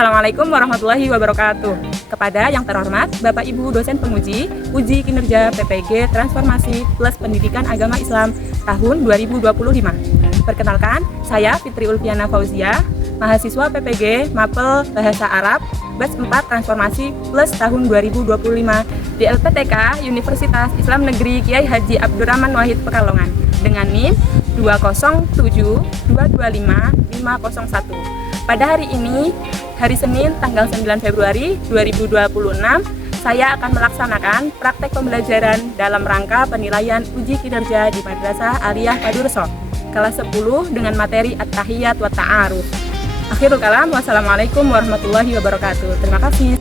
Assalamualaikum warahmatullahi wabarakatuh. Kepada yang terhormat Bapak Ibu dosen penguji uji kinerja PPG Transformasi Plus Pendidikan Agama Islam tahun 2025. Perkenalkan, saya Fitri Ulfiana Fauzia, mahasiswa PPG Mapel Bahasa Arab Batch 4 Transformasi Plus tahun 2025 di LPTK Universitas Islam Negeri Kiai Haji Abdurrahman Wahid Pekalongan dengan NIM 207222551. Pada hari ini, hari Senin tanggal 9 Februari 2026, saya akan melaksanakan praktek pembelajaran dalam rangka penilaian uji kinerja di Madrasah Aliyah Padurso kelas 10 dengan materi At-Tahiyyat wa Ta'aruf. Akhirul kalam, wassalamualaikum warahmatullahi wabarakatuh. Terima kasih.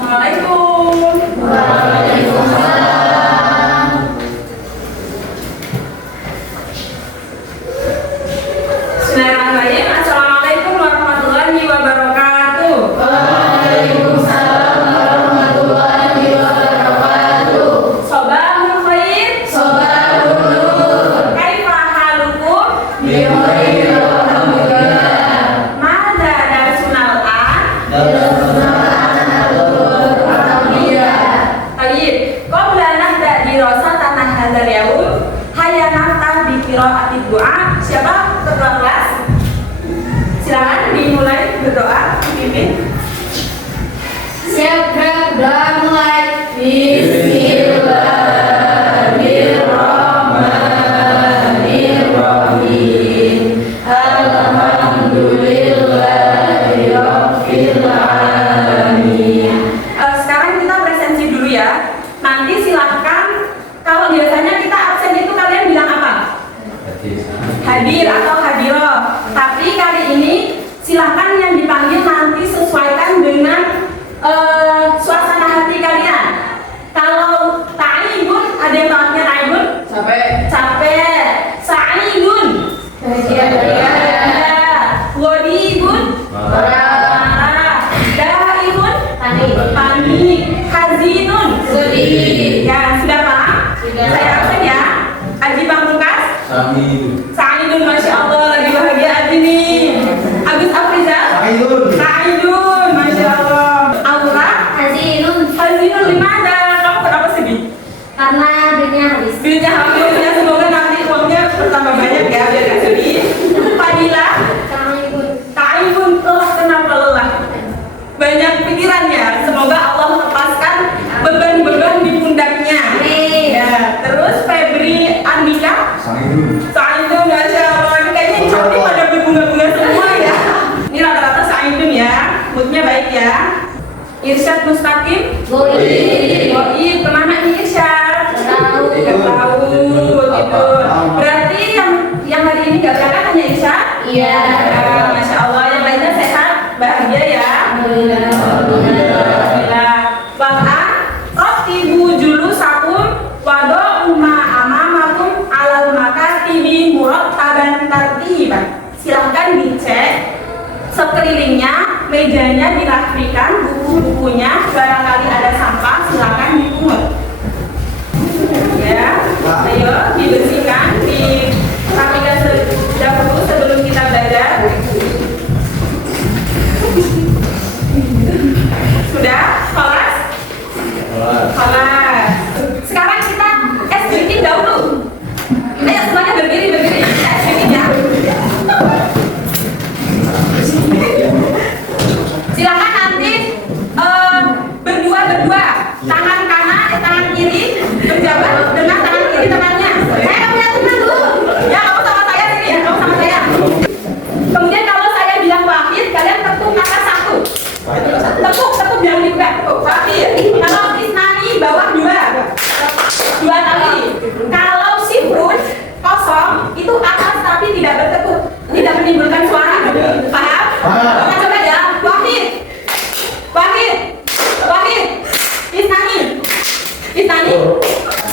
Assalamualaikum. Waalaikumsalam. Bismillahirrahmanirrahim. Assalamualaikum warahmatullahi wabarakatuh. Waalaikumsalam warahmatullahi wabarakatuh. Sobahul khair. Sobahul nur. Kaifa halukum? Bikhair alhamdulillah. Mada darsunal an? Darsunal an alhamdulillah. Baik. Qabla nabda dirasatana hadzal yaum, hayya naftar bi qiraati du'a. Siapa ketua kelas? Silakan dimulai berdoa, pimpin. Siap, udah mulai. Bismillahirrahmanirrahim. Alhamdulillahirabbil alamin. Sekarang kita presensi dulu ya. Nanti silahkan, kalau biasanya kita absen itu kalian bilang apa? Hadir atau hadiroh. Tapi kali ini silahkan yang dipanggil nanti sesuaikan dengan suasana hati kalian. Kalau ta'ibun, ada yang tahunya ta'ibun? Capek. Sa'idun, Bahagia. Wadibun, marah. Daibun, panik. Hazinun, Sedih. Ya, sudah paham? Sudah. Saya absen ya. Aji Pamungkas. Sa'idun, Masya Allah, lagi bahagia Aji nih. Agus Afrizal. Sa'idun, Masya Allah. Aura. Hazinun. Hazinun, dimana? Kamu kenapa sedih? Karena duitnya habis. Duitnya habis ya, semoga nanti uangnya bertambah banyak ya, biar gak sedih. Fadila. Ta'ibun, kenapa lelah? Banyak pikiran ya, semoga Allah lepaskan beban-beban di pundaknya. Ya, terus Febri Andika. Sa'idun, Masya Allah, ini kayaknya yang cantik pada berbunga-bunga semua ya. Ini rata-rata Sa'idun ya, moodnya baik ya. Irsyad Mustaqim. Goib, kemana nih Irsyad? Tahu. Gak tahu, gitu. Berarti yang hari ini gak berangkat hanya Irsyad? Iya. Ya, Masya Allah, yang lainnya sehat, bahagia ya. Alhamdulillah. Bahkan Ratibu julusakum wado'u ma amamakum alal makatibi murattaban tartiban. Silahkan dicek sekelilingnya, mejanya dirapikan, buku-bukunya, barangkali ada sampah silahkan dipungut. Ya, ayo dibersihkan, dirapikan dahulu sebelum kita belajar. Sudah? Kelas? Kelas. Sekarang kita SBK dahulu. Ayo semuanya berdiri. SBK ya. Silakan nanti berdua, tangan kanan, tangan kiri berjabat dengan tangan kiri temannya. Saya nggak punya teman dulu. Ya, kamu sama saya sini ya, kamu sama saya. Kemudian kalau saya bilang wahid, kalian tepuk angka 1. Tepuk jangan dibuka. Wahid. Kalau isnani bawah 2 kali. Kalau sifrun kosong itu atas tapi tidak bertepuk, tidak menimbulkan suara. Paham? Kita coba ya. Wahid. Isnani.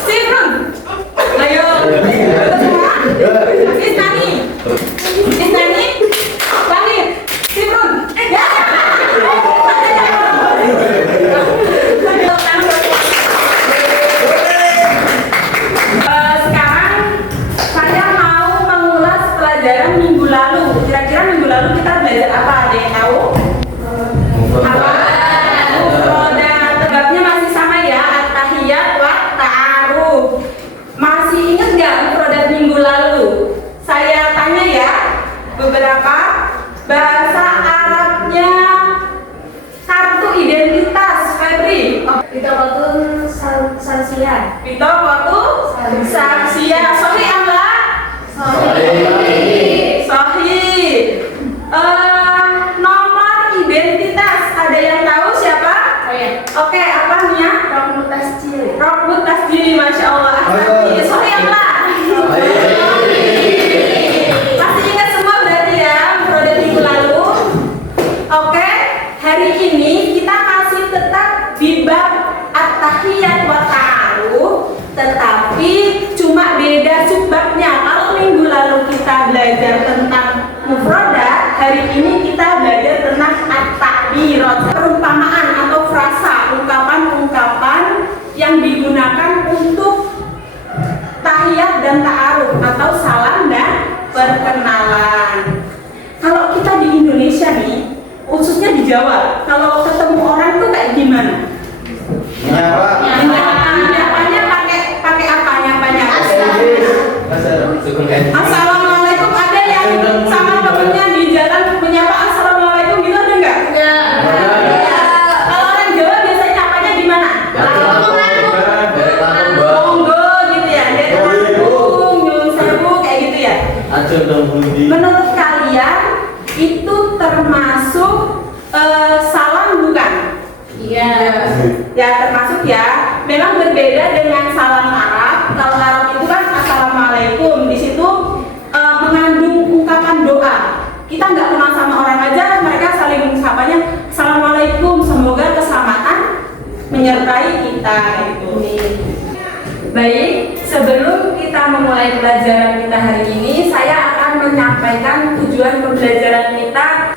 Sifrun. Ayo. Isnani. Wahid. Sifrun. Ya. Sekarang saya mau belajar apa? Ada yang tahu? Apa? Mufradat. Sebabnya masih sama ya, at-tahiyat wa ta'aruf. Masih ingat nggak mufradat minggu lalu? Saya tanya ya, beberapa bahasa Arabnya kartu identitas, Febri. Bitaqatun saksiyah. Bitaqatun saksiyah. Sahih apa? Sahih. Nomor identitas, ada yang tahu siapa? Oke, apa Nia? Roknu tasjil. Roknu tasjil, masya Allah. Sahih apa? Masih ingat semua berarti ya, mufradat minggu lalu. Oke, hari ini kita masih tetap di bab at-tahiyat wa ta'aruf, tetapi cuma beda subbabnya. Kalau minggu lalu kita belajar tentang mufradat, hari ini kita belajar tentang at-ta'birat, perumpamaan atau frasa, ungkapan-ungkapan yang digunakan untuk tahiyat dan ta'aruf atau salam dan perkenalan. Kalau kita di Indonesia nih, khususnya di Jawa, kalau ketemu orang tuh kayak gimana? Nyapanya pakai apa nyapanya? Assalamualaikum. Ada yang sama temennya di jalan menyapa assalamualaikum gitu, ada nggak? Kalau orang Jawa biasanya nyapanya gimana? Monggo gitu ya, nyun sewu kayak gitu ya. Menurut kalian itu termasuk salam bukan? Iya. Ya termasuk ya. Memang berbeda dengan salam Arab. Kalau Arab itu kan assalamualaikum. Di situ mengandung ungkapan doa. Kita nggak kenal sama orang aja, mereka saling sapanya assalamualaikum. Semoga keselamatan menyertai kita. Gitu. Baik, sebelum kita memulai pelajaran kita hari ini, saya akan menyampaikan tujuan pembelajaran kita.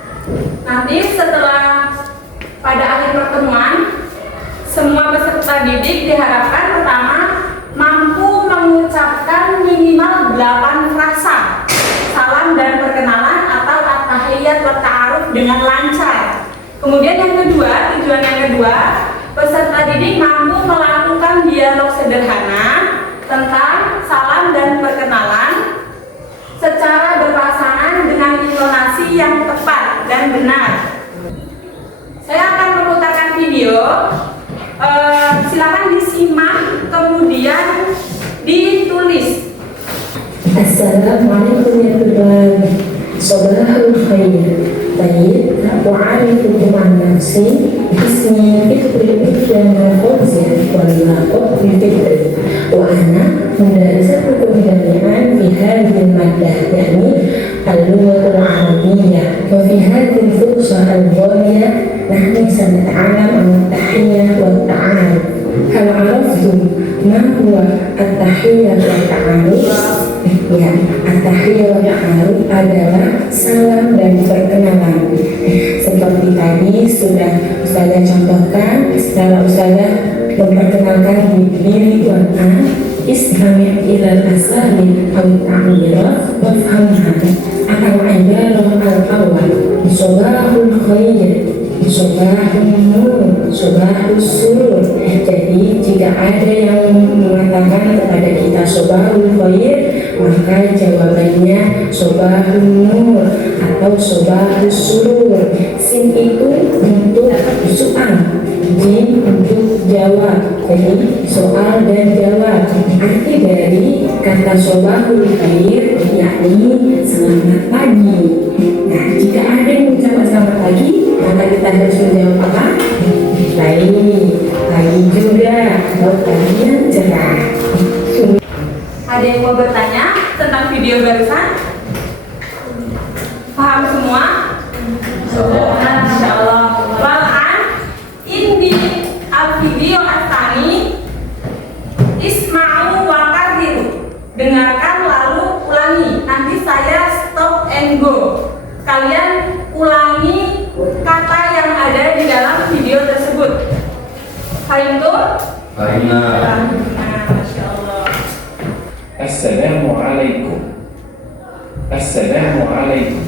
Nanti setelah pada akhir pertemuan, semua peserta didik diharapkan pertama mampu mengucapkan minimal 8 frasa salam dan perkenalan atau at-tahiyat wa ta'aruf dengan lancar. Kemudian yang kedua, tujuan yang kedua, peserta didik mampu melakukan dialog sederhana tentang salam dan perkenalan secara berpasangan dengan intonasi yang tepat dan benar. Saya akan memutarkan video. Silakan disimak, kemudian ditulis. Assalamualaikum warahmatullahi wabarakatuh. Baik, wa'alaikum nafsi bismi fitri dan khuzir wal laqab bi fitri wa ana mudarrisatun jami'an fi hadhihi al-maddah yani al-lughah al-arabiyyah wa fi hadhihi al-fursa al-ghaliyah nahnu sanata'allam at-tahiyyah wa at-ta'aruf. Hal 'araftum ma huwa at-tahiyyah wa at-ta'aruf? Ya, at-tahiyyah wa at-ta'aruf adalah salam dan perkenalan. Seperti tadi sudah Ustazah contohkan, setelah Ustazah memperkenalkan diri Tuhan, istami' ilal asali aw ta'birah wa fahmha. Al-ibarah al-awwal sabahul khair, sabahun nur, sabahus surur. Jadi jika ada yang mengatakan kepada kita sabahul khair, maka jawabannya sabahun nur atau sabahus surur. Sin itu untuk soal, jim untuk jawab. Jadi soal dan jawab. Arti dari kata sabahul khair yakni selamat pagi. Nah, jika ada yang mengucapkan selamat pagi, maka kita harus menjawab apa? Baik, pagi juga atau pagi yang cerah. Ada yang mau bertanya tentang video barusan? Paham semua? Masya Allah. Wal'an ini al-video as-sani isma'u wa karriru. Dengarkan lalu ulangi. Nanti saya stop and go. Kalian ulangi kata yang ada di dalam video tersebut. Fahim tuh? Masya Allah. Assalamualaikum. Assalamualaikum.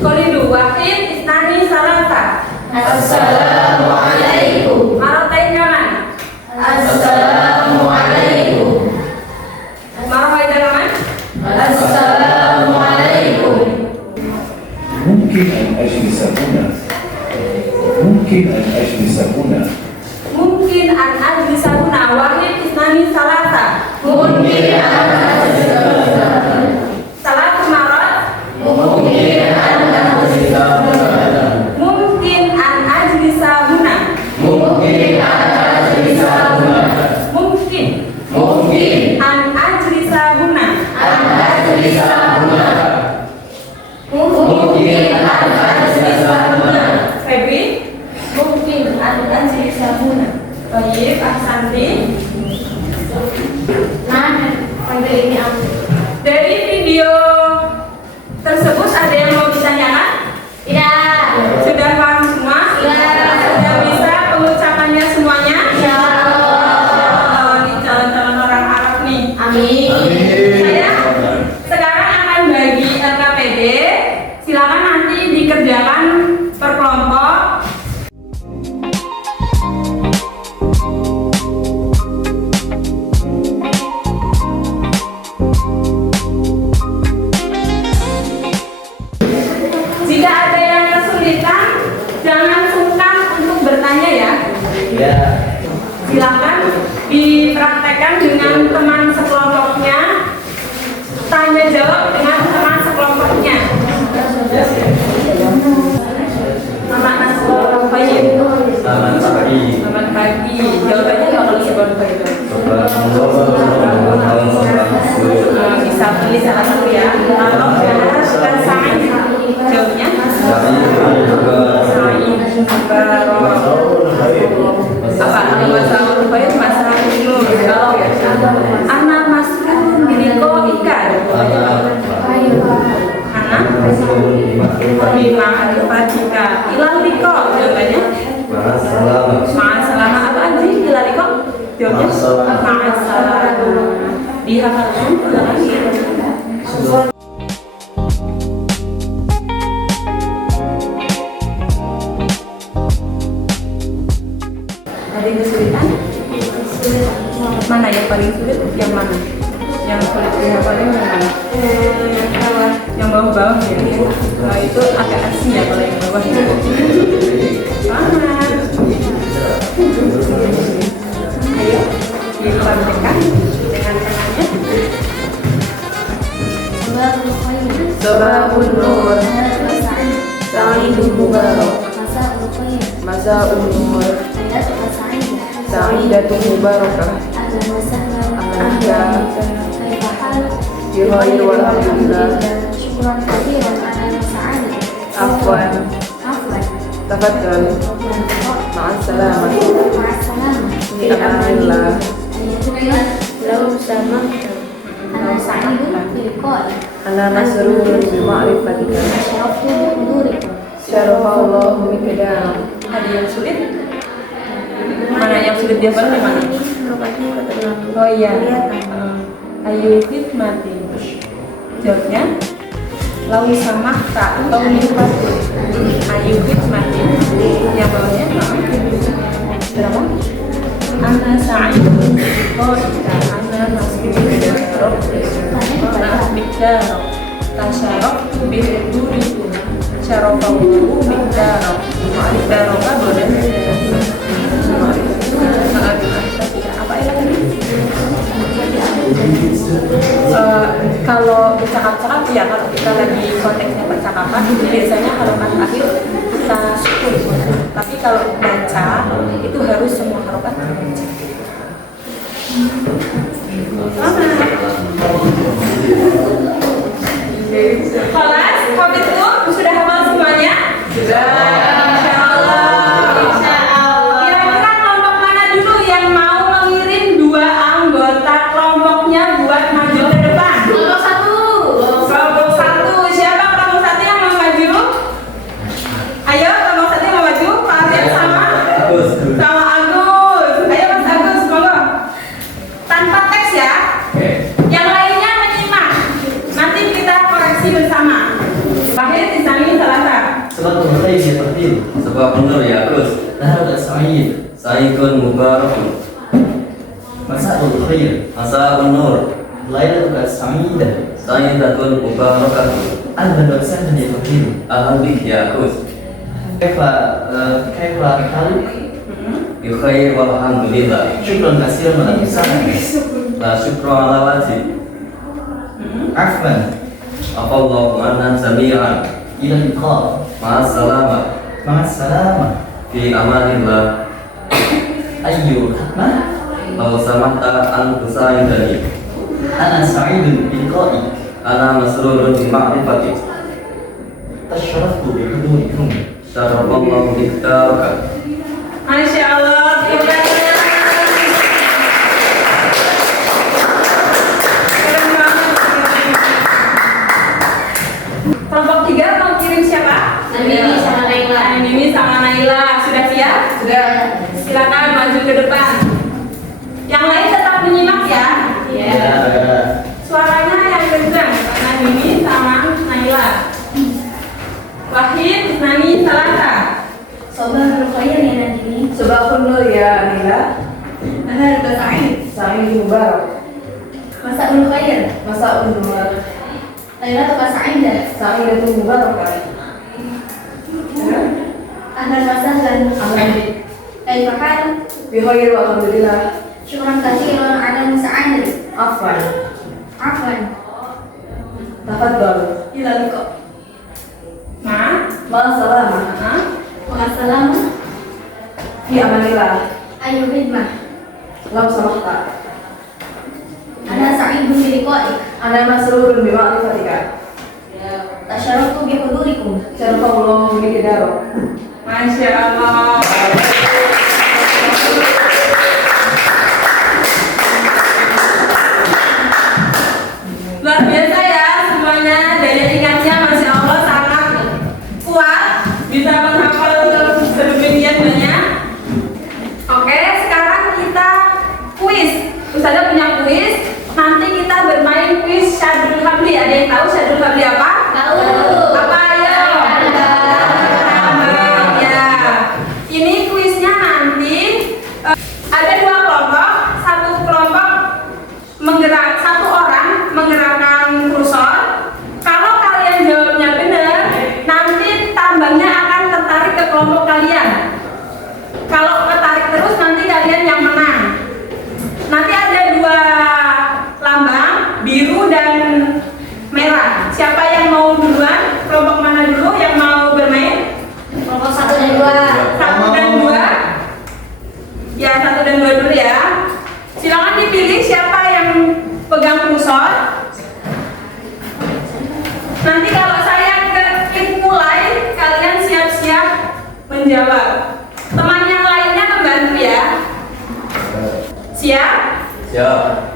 Qolidu wahid isnani salasa. Assalamualaikum. Maratain kaman. Assalamualaikum. Marahai kaman. Assalamualaikum. ممكن أن أجلس هنا. ممكن أن أجلس هنا. Mungkin an ajlisa huna wahid isnani salasa. Mungkin Salatu marat. mungkin Mungkin an ajlisa huna. mungkin Mungkin an ajlisa huna. Febi, mungkin an ajlisa huna. Baik, Ahsanti. Dari video tersebut ada yang mau ditanyakan? Sudah paham semua? Sudah bisa pengucapannya semuanya? Oh, ini calon-calon orang Arab nih. Saya sekarang akan bagi LKPD. Silakan nanti dikerjakan per kelompok. Jika ada yang kesulitan, jangan sungkan untuk bertanya ya. Silakan dipraktekkan dengan teman sekelompoknya. Tanya jawab dengan teman sekelompoknya. Selamat pagi. Selamat pagi. Jawabannya kalau sebelum itu. Bisa pilih salah satu ya. Kalau dan sain jawabnya. Apa masalah baik masalah dulu. Kalau anak masuk diriko ikan. Anak lima fatika ilal liko jawabannya. Ma'asalama apa aja ilal liko jawabnya. Ma'asalama dihafalkan silakan. Ada yang kesulitan? Mana yang paling sulit? Yang mana? Yang sulit dihafalin yang mana? Yang bawah-bawah ya? Nah, itu agak asing ya kalau yang bawah. Mana? Ayo, dipraktekkan dengan tangannya. Sabahun nur, Sa'idu mubarak, Masa'un nur, Sa'idatu mubarakah. Ahla Yuhai walhamdulillah. Afwan Tafadhal. Ma'assalamah. Alhamdulillah. Ana masrurun bi ma'rifatika. Syarafallahu mikdam. Ada yang sulit? Mana yang sulit dia di mana? Oh iya. Ayu khidmati. Jawabnya lau samakta atau nifatu. Ayu khidmati. Yang bawahnya berapa? Ana sa'id. Oh iya. Ana masih bidarok. Ana bidarok. Tasyarok bihudurikum. Syarafallahu bidarok. Bidaroka boleh. Apa ya tadi? Kalau bercakap-cakap ya, kalau kita lagi konteksnya percakapan biasanya halaman akhir kita sukun. Tapi kalau baca itu harus semua harokat dibaca. Kelas COVID itu sudah hafal semuanya? Sudah. Kira-kira kelompok mana dulu yang mau mengirim dua anggota kelompoknya buat maju ke depan? Kelompok satu. Siapa kelompok satu yang mau maju? Ayo, kelompok satu yang mau maju. Pak Aryan sama Agus. Ayo Mas Agus, monggo. Tanpa teks ya. Yang lainnya menyimak. Nanti kita koreksi bersama. Wahid, Isami, Salatul khair ya Fadil. Sebab nur ya Gus. Naharat sa'id. Sayyidun mubarakun. Masaul khair. Masa'un nur. Lailatul sa'idah. Sayyidatun mubarakatun. Ahlan wa sahlan ya Fadil. Alhamdulillah ya Gus. Kaifa haluk? Bi khair walhamdulillah. Syukran katsiran wa sahlan. La syukra ala wajib. Afwan. Afallahu anna sami'an. Ila liqa. Ma'assalamah. Ma'a salamah. Fi amanillah. Ayyu khatmah. Lau samahta an tusayidani. Ana sa'idun bi liqa'i. Ana masrurun bi ma'rifatik. Tasharraftu bi hudurikum. Syarafallahu biktaraka. Masya Allah, terima kasih. Keren banget. Kelompok 3 mau kirim siapa? Mimi sama Naila. Mimi sama Naila. Sudah siap? Sudah. Silakan maju ke depan. Yang lain tetap menyimak ya. Ya. Suaranya yang kencang karena Mimi sama Naila. Wahid, Nani, Salata. Sobah Ruqayyah ya Najmi. Subahun nur ya Naila. Ahlan wa sa'id. Sa'id Mubarak. Masaul khair. Masa'un Mubarak. Lailatul sa'idah. Sa'id Mubarak. Ahlan wa sahlan. Alhamdulillah. Kaifa hal? Bikhair walhamdulillah. Syukran katsiran ala sa'adah. Afwan. Afwan. Tafadhal. Ila liqa. Ma salama. Ma'a salamah. Fi amanillah. Ayyu khidmah. Lau samahta. Ana sa'idun bi liqa'i. Ana masrurun bi ma'rifatika. Tasharraftu bi hudurikum. Syarafallahu bikdarok. Masya Allah. Luar biasa ya semuanya, daya ingatnya Masya Allah sangat kuat, bisa menghafal sedemikian banyak. Oke, sekarang kita kuis. Ustazah punya kuis. Nanti kita bermain kuis Syadrul Habli. Ada yang tahu Syadrul Habli apa? Tahu. Apa ayo? Ya. Ini kuisnya nanti ada 2 kelompok. Satu kelompok satu orang menggerakkan kursor. Kalau kalian jawabnya benar, nanti tambangnya akan tertarik ke kelompok kalian. Kalau ketarik terus nanti kalian yang menang. Nanti ada 2 lambang, biru dan merah. Siapa yang mau duluan? Kelompok mana dulu yang mau bermain? Kelompok 1 dan 2. 1 dan 2. Ya, 1 dan 2 dulu ya. Silakan dipilih siapa yang pegang kursor. Nanti kalau saya klik mulai, kalian siap-siap menjawab. Teman yang lainnya membantu ya. Siap? Siap.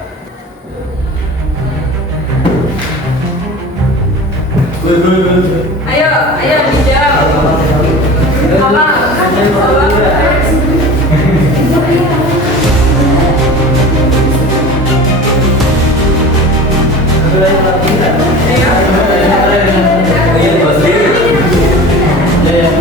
Ayo dijawab. Apa? Iya, pasti. Ayo.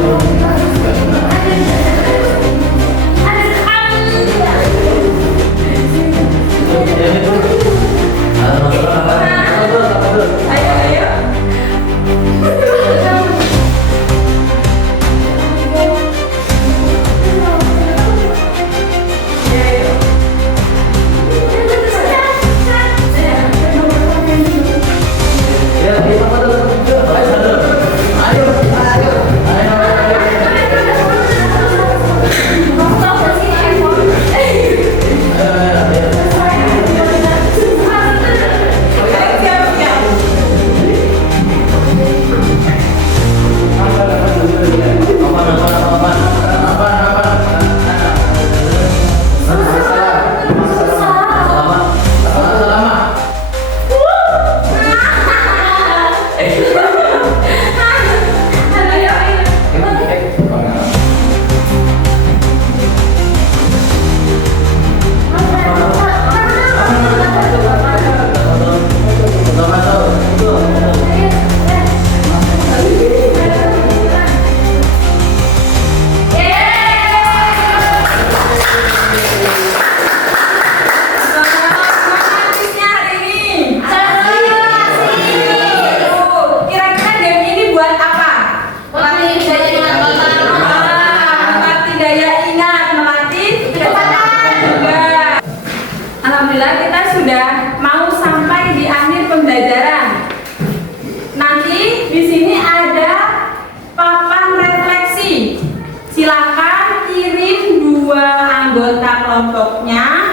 kelompoknya,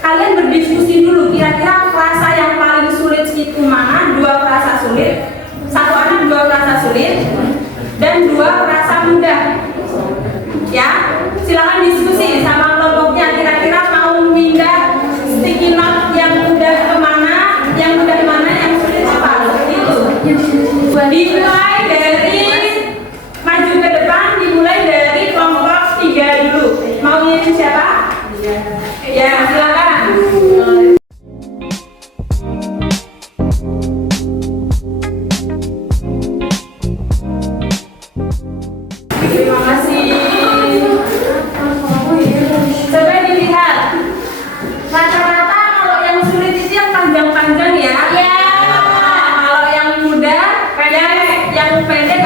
kalian berdiskusi dulu kira-kira frasa yang paling sulit itu mana? 2 frasa sulit, 1 anak 2 frasa sulit, dan 2 frasa mudah. Ya, silakan diskusi sama kelompoknya kira-kira mau pindah sticky note yang mudah kemana, yang mudah mana, yang sulit apa? Itu. Dimulai dari maju ke depan, dimulai dari kelompok 3 dulu. Mau ngirim siapa? Ya, silakan. Terima kasih. Coba dilihat. Rata-rata kalau yang sulit itu yang panjang-panjang ya. Ya. Kalau yang mudah, yang pendek